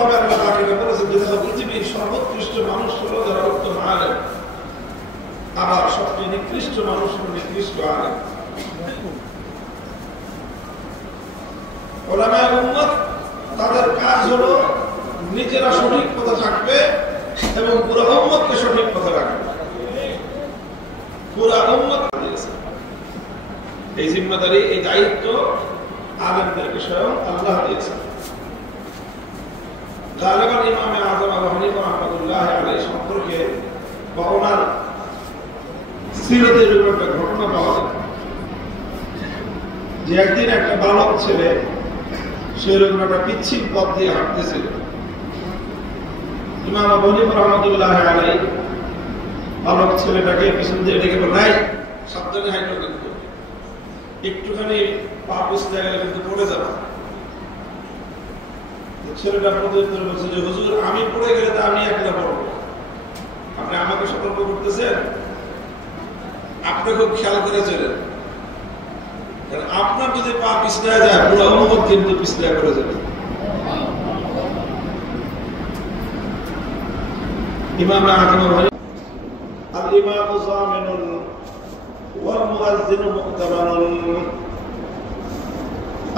তবে আল্লাহ তাকে বলেছেন যে পৃথিবীর সর্বোৎকৃষ্ট মানুষ হলো যারা উত্তম আলেম, আবার সবচেয়ে নিকৃষ্ট মানুষ হলো নিকৃষ্ট আলেম। ওলামায়ে উম্মত তাদের কাজ হলো নিজেরা সঠিক পথে থাকবে এবং পুরো উম্মতকে সঠিক পথে রাখবে। পুরো উম্মত দিয়েছে এই জিম্মাদারি, এই দায়িত্ব আলেমদেরকে স্বয়ং আল্লাহ দিয়েছেন। গালিবান ইমামে আযম আবু হানিফা রাহমাতুল্লাহ আলাইহি সম্পর্কে বা ওনার সিরাতের একটা ঘটনা পাওয়া যায় যে একদিন একটা বালক ছেলে সেরকম একটা পিচ্ছিল পথ দিয়ে হাঁটতেছিল। ইমাম আবু হানিফা রাহমাতুল্লাহ আলাইহি বালক ছেলেটাকে পিছন দিয়ে ডেকে বললেন, নাই সাবধানে হাঁটো, কিন্তু একটুখানি পা পিছলে গেলে কিন্তু পড়ে যাবে। ছেলেটা প্রত্যুত্তর বলছে যে হুজুর, আমি পড়ে গেলে তো আমি একলা পড়বো, আপনি আমাকে সতর্ক করতেছেন, আপনি খুব খেয়াল করে চলেন, কারণ আপনার যদি পা পিছলে যায় পুরো উম্মত কিন্তু পিছলে করে যাবে। ইমাম আযম আল ইমামু যামিনুন ওয়াল মুয়াজ্জিনু মু'তামানুন,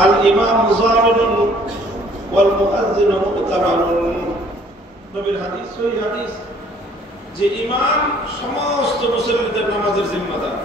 আল ইমামু যামিনুন ওয়াল মুয়াজ্জিনু মু'তামানুন। নবীর হাদিস, সহিহ হাদিস, যে ইমাম সমস্ত মুসল্লিদের নামাজের জিম্মাদার।